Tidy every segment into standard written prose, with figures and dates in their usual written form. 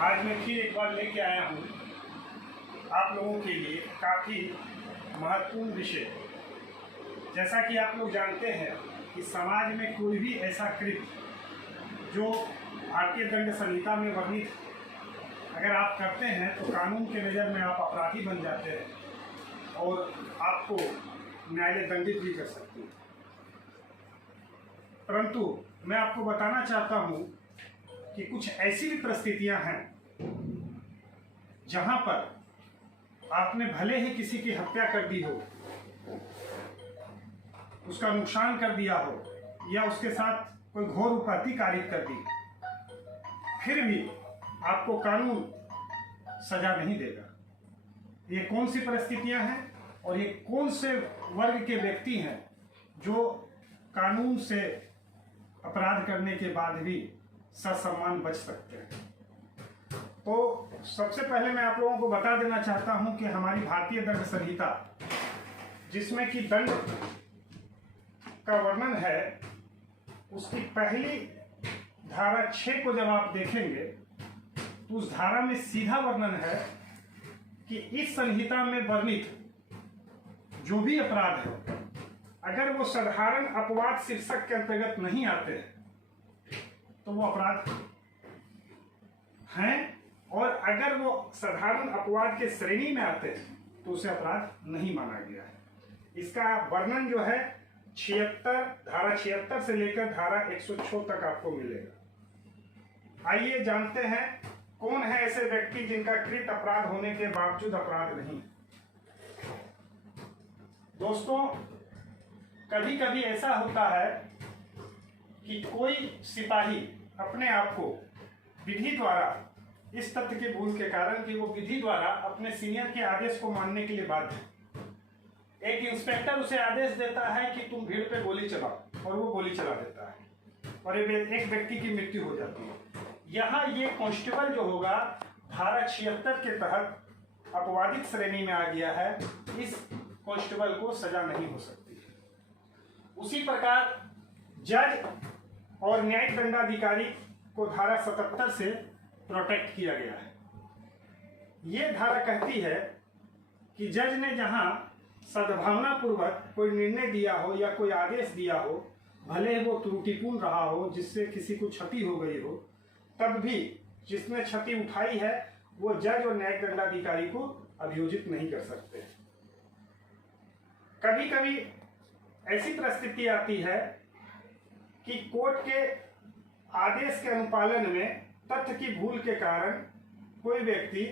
आज मैं फिर एक बार लेके आया हूँ आप लोगों के लिए काफ़ी महत्वपूर्ण विषय। जैसा कि आप लोग जानते हैं कि समाज में कोई भी ऐसा कृत्य जो भारतीय दंड संहिता में वर्णित अगर आप करते हैं तो कानून के नज़र में आप अपराधी बन जाते हैं और आपको न्यायालय दंडित भी कर सकती है। परंतु मैं आपको बताना चाहता हूँ कि कुछ ऐसी भी परिस्थितियाँ हैं जहाँ पर आपने भले ही किसी की हत्या कर दी हो, उसका नुकसान कर दिया हो या उसके साथ कोई घोर उपहति कारित कर दी, फिर भी आपको कानून सजा नहीं देगा। ये कौन सी परिस्थितियां हैं और ये कौन से वर्ग के व्यक्ति हैं जो कानून से अपराध करने के बाद भी ससम्मान बच सकते हैं। तो सबसे पहले मैं आप लोगों को बता देना चाहता हूं कि हमारी भारतीय दंड संहिता जिसमें कि दंड का वर्णन है, उसकी पहली धारा 6 को जब आप देखेंगे तो उस धारा में सीधा वर्णन है कि इस संहिता में वर्णित जो भी अपराध है अगर वो साधारण अपवाद शीर्षक के अंतर्गत नहीं आते हैं तो वो अपराध हैं, और अगर वो साधारण अपवाद के श्रेणी में आते हैं तो उसे अपराध नहीं माना गया है। इसका वर्णन जो है 76 धारा 76 से लेकर धारा 106 तक आपको मिलेगा। आइए जानते हैं कौन है ऐसे व्यक्ति जिनका कृत अपराध होने के बावजूद अपराध नहीं। दोस्तों, कभी कभी ऐसा होता है कि कोई सिपाही अपने आप को विधि द्वारा इस तथ्य के भूल के कारण कि वो विधि द्वारा अपने सीनियर के आदेश को मानने के लिए बाध्य है। एक इंस्पेक्टर उसे आदेश देता है कि तुम भीड़ पे गोली चलाओ और वो गोली चला देता है और एक व्यक्ति की मृत्यु हो जाती है। यहाँ ये कांस्टेबल जो होगा धारा 76 के तहत अपवादित श्रेणी में आ गया है, इस कांस्टेबल को सजा नहीं हो सकती। उसी प्रकार जज और न्यायिक दंडाधिकारी को धारा 77 से प्रोटेक्ट किया गया है। ये धारा कहती है कि जज ने जहां सद्भावना पूर्वक कोई निर्णय दिया हो या कोई आदेश दिया हो, भले वो त्रुटिपूर्ण रहा हो जिससे किसी को क्षति हो गई हो, तब भी जिसने क्षति उठाई है वो जज और न्यायिक दंडाधिकारी को अभियोजित नहीं कर सकते। कभी कभी ऐसी परिस्थिति आती है कि कोर्ट के आदेश के अनुपालन में तथ्य की भूल के कारण कोई व्यक्ति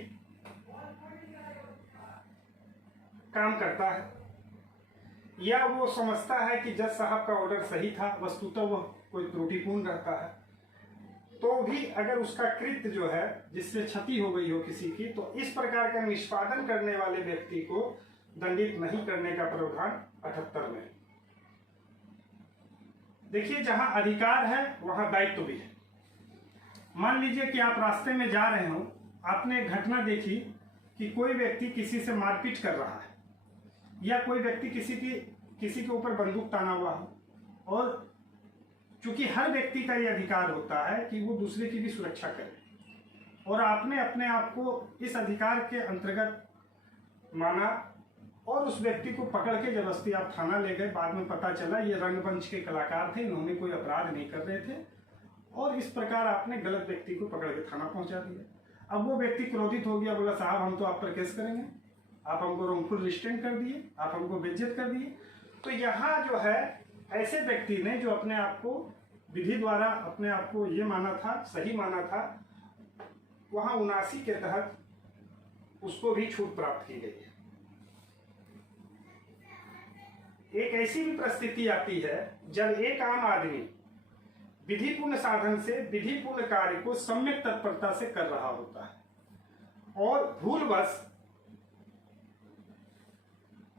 काम करता है या वो समझता है कि जज साहब का ऑर्डर सही था, वस्तुतः वह कोई त्रुटिपूर्ण रहता है, तो भी अगर उसका कृत्य जो है जिससे क्षति हो गई हो किसी की, तो इस प्रकार का निष्पादन करने वाले व्यक्ति को दंडित नहीं करने का प्रावधान 78 में। देखिए, जहां अधिकार है वहां दायित्व भी है। मान लीजिए कि आप रास्ते में जा रहे हो, आपने एक घटना देखी कि कोई व्यक्ति किसी से मारपीट कर रहा है या कोई व्यक्ति किसी के ऊपर बंदूक ताना हुआ हो, और चूंकि हर व्यक्ति का यह अधिकार होता है कि वो दूसरे की भी सुरक्षा करे, और आपने अपने आप को इस अधिकार के अंतर्गत माना और उस व्यक्ति को पकड़ के जबरदस्ती आप थाना ले गए। बाद में पता चला ये रंगमंच के कलाकार थे, इन्होंने कोई अपराध नहीं कर रहे थे, और इस प्रकार आपने गलत व्यक्ति को पकड़ के थाना पहुंचा दिया। अब वो व्यक्ति क्रोधित हो गया, बोला साहब हम तो आप पर केस करेंगे, आप हमको रॉन्गफुल रिस्ट्रेंट कर दिए, आप हमको बेइज्जत कर दिए। तो यहाँ जो है ऐसे व्यक्ति ने जो अपने आप को विधि द्वारा अपने आप को ये माना था, सही माना था, वहाँ 79 के तहत उसको भी छूट प्राप्त की गई है। एक ऐसी भी परिस्थिति आती है जब एक आम आदमी विधिपूर्ण साधन से विधिपूर्ण कार्य को सम्यक तत्परता से कर रहा होता है और भूलवश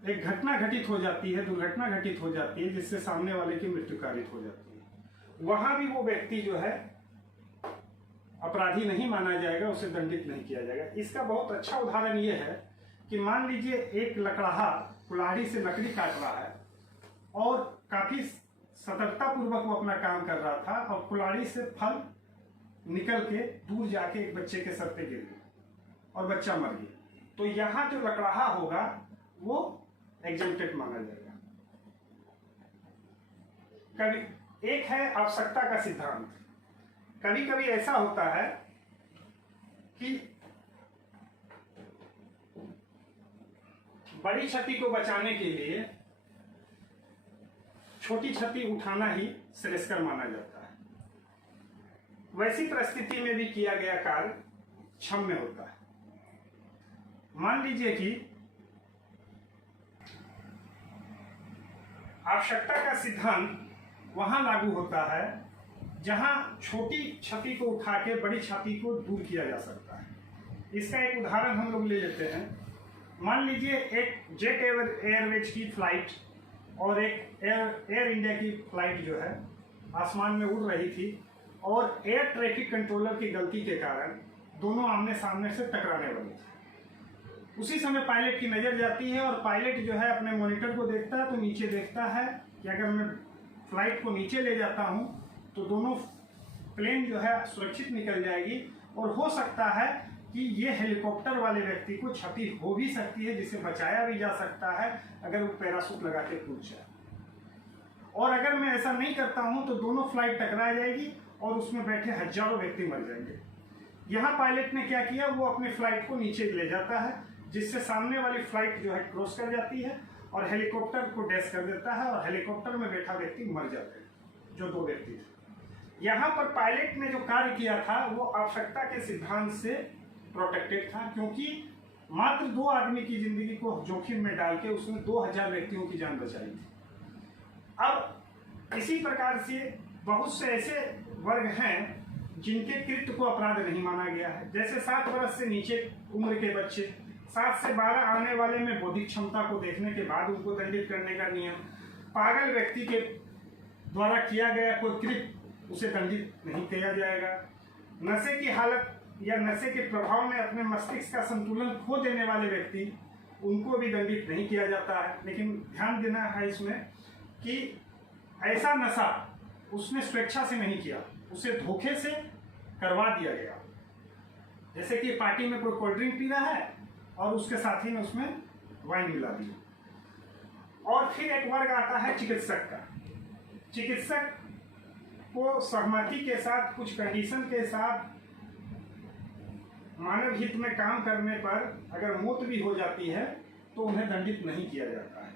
एक घटना घटित हो जाती है, दुर्घटना घटित हो जाती है जिससे सामने वाले की मृत्यु कारित हो जाती है। वहां भी वो व्यक्ति जो है अपराधी नहीं माना जाएगा, उसे दंडित नहीं किया जाएगा। इसका बहुत अच्छा उदाहरण ये है कि मान लीजिए एक लकड़हारा कुल्हाड़ी से लकड़ी काट रहा है और काफी सतर्कता पूर्वक वो अपना काम कर रहा था और कुल्हाड़ी से फल निकल के दूर जाके एक बच्चे के सर पे गिर गई और बच्चा मर गया, तो यहाँ जो लकड़ाहा होगा वो एग्जेम्प्टेड माना जाएगा। कभी एक है आवश्यकता का सिद्धांत। कभी कभी ऐसा होता है कि बड़ी क्षति को बचाने के लिए छोटी क्षति उठाना ही श्रेयस्कर माना जाता है। वैसी परिस्थिति में भी किया गया कार्य क्षम्य होता है। मान लीजिए कि आवश्यकता का सिद्धांत वहां लागू होता है जहां छोटी क्षति को उठा के बड़ी क्षति को दूर किया जा सकता है। इसका एक उदाहरण हम लोग ले लेते हैं। मान लीजिए एक जेट एयरवेज की फ्लाइट और एक एयर इंडिया की फ्लाइट जो है आसमान में उड़ रही थी और एयर ट्रैफिक कंट्रोलर की गलती के कारण दोनों आमने सामने से टकराने वाले थे। उसी समय पायलट की नज़र जाती है और पायलट जो है अपने मॉनिटर को देखता है तो नीचे देखता है कि अगर मैं फ्लाइट को नीचे ले जाता हूं तो दोनों प्लेन जो है सुरक्षित निकल जाएगी और हो सकता है कि ये हेलीकॉप्टर वाले व्यक्ति को क्षति हो भी सकती है, जिसे बचाया भी जा सकता है अगर वो पैराशूट लगा के कूद जाए। और अगर मैं ऐसा नहीं करता हूं तो दोनों फ्लाइट टकरा जाएगी और उसमें बैठे हजारों व्यक्ति मर जाएंगे। यहाँ पायलट ने क्या किया, वो अपनी फ्लाइट को नीचे ले जाता है जिससे सामने वाली फ्लाइट जो है क्रॉस कर जाती है और हेलीकॉप्टर को डैश कर देता है और हेलीकॉप्टर में बैठा व्यक्ति मर जाते हैं, जो 2 व्यक्ति थे। यहाँ पर पायलट ने जो कार्य किया था वो आवश्यकता के सिद्धांत से प्रोटेक्टेड था, क्योंकि मात्र 2 आदमी की जिंदगी को जोखिम में डाल के उसने 2000 व्यक्तियों की जान बचाई थी। अब इसी प्रकार से बहुत से ऐसे वर्ग हैं जिनके कृत्य को अपराध नहीं माना गया है, जैसे 7 वर्ष से नीचे उम्र के बच्चे, 7 से 12 आने वाले में बौद्धिक क्षमता को देखने के बाद उनको दंडित करने का नियम, पागल व्यक्ति के द्वारा किया गया कोई कृत्य उसे दंडित नहीं किया जाएगा, नशे की हालत या नशे के प्रभाव में अपने मस्तिष्क का संतुलन खो देने वाले व्यक्ति, उनको भी दंडित नहीं किया जाता है। लेकिन ध्यान देना है इसमें कि ऐसा नशा उसने स्वेच्छा से नहीं किया, उसे धोखे से करवा दिया गया। जैसे कि पार्टी में कोई कोल्ड ड्रिंक पी रहा है और उसके साथी ने उसमें वाइन मिला दी। और फिर एक वर्ग आता है चिकित्सक का। चिकित्सक को सहमति के साथ कुछ कंडीशन के साथ मानव हित में काम करने पर अगर मौत भी हो जाती है तो उन्हें दंडित नहीं किया जाता है।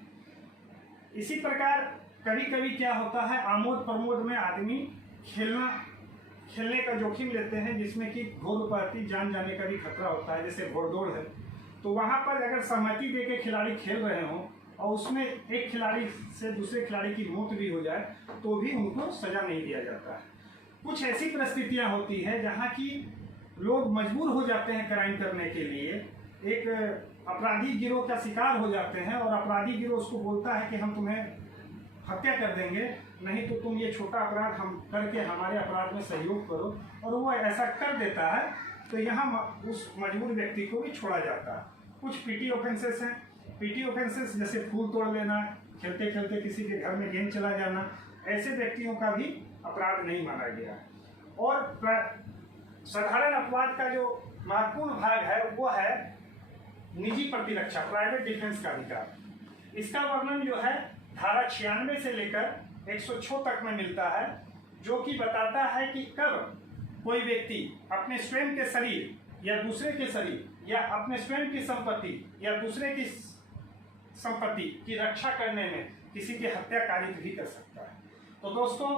इसी प्रकार कभी कभी क्या होता है, आमोद प्रमोद में आदमी खेलने का जोखिम लेते हैं जिसमें कि घोरपाती जान जाने का भी खतरा होता है, जैसे घोड़दौड़ है। तो वहाँ पर अगर सहमति दे के खिलाड़ी खेल रहे हों और उसमें एक खिलाड़ी से दूसरे खिलाड़ी की मौत भी हो जाए तो भी उनको सजा नहीं दिया जाता है। कुछ ऐसी परिस्थितियाँ होती है जहाँ की लोग मजबूर हो जाते हैं क्राइम करने के लिए, एक अपराधी गिरोह का शिकार हो जाते हैं और अपराधी गिरोह उसको बोलता है कि हम तुम्हें हत्या कर देंगे, नहीं तो तुम ये छोटा अपराध हम करके हमारे अपराध में सहयोग करो, और वो ऐसा कर देता है तो यहाँ उस मजबूर व्यक्ति को भी छोड़ा जाता है। कुछ पीटी ऑफेंसेस हैं। पीटी ऑफेंसेस जैसे फूल तोड़ लेना, खेलते खेलते किसी के घर में गेंद चला जाना, ऐसे व्यक्तियों का भी अपराध नहीं माना गया। और साधारण अपवाद का जो महत्वपूर्ण भाग है वो है निजी प्रतिरक्षा, प्राइवेट डिफेंस का अधिकार। इसका वर्णन जो है धारा 96 से लेकर 106 तक में मिलता है, जो कि बताता है कि कब कोई व्यक्ति अपने स्वयं के शरीर या दूसरे के शरीर या अपने स्वयं की संपत्ति या दूसरे की संपत्ति की रक्षा करने में किसी की हत्या कारित भी कर सकता है। तो दोस्तों,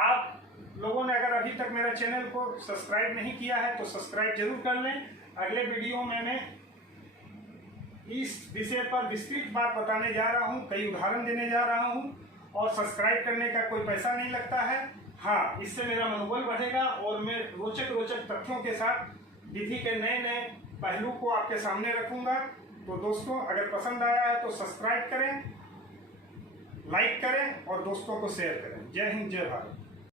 आप लोगों ने अगर अभी तक मेरे चैनल को सब्सक्राइब नहीं किया है तो सब्सक्राइब जरूर कर लें। अगले वीडियो में मैं इस विषय पर विस्तृत बात बताने जा रहा हूं, कई उदाहरण देने जा रहा हूं, और सब्सक्राइब करने का कोई पैसा नहीं लगता है। हाँ, इससे मेरा मनोबल बढ़ेगा और मैं रोचक तथ्यों के साथ विधि के नए नए पहलू को आपके सामने रखूंगा। तो दोस्तों, अगर पसंद आया है तो सब्सक्राइब करें, लाइक करें और दोस्तों को शेयर करें। जय हिंद, जय भारत।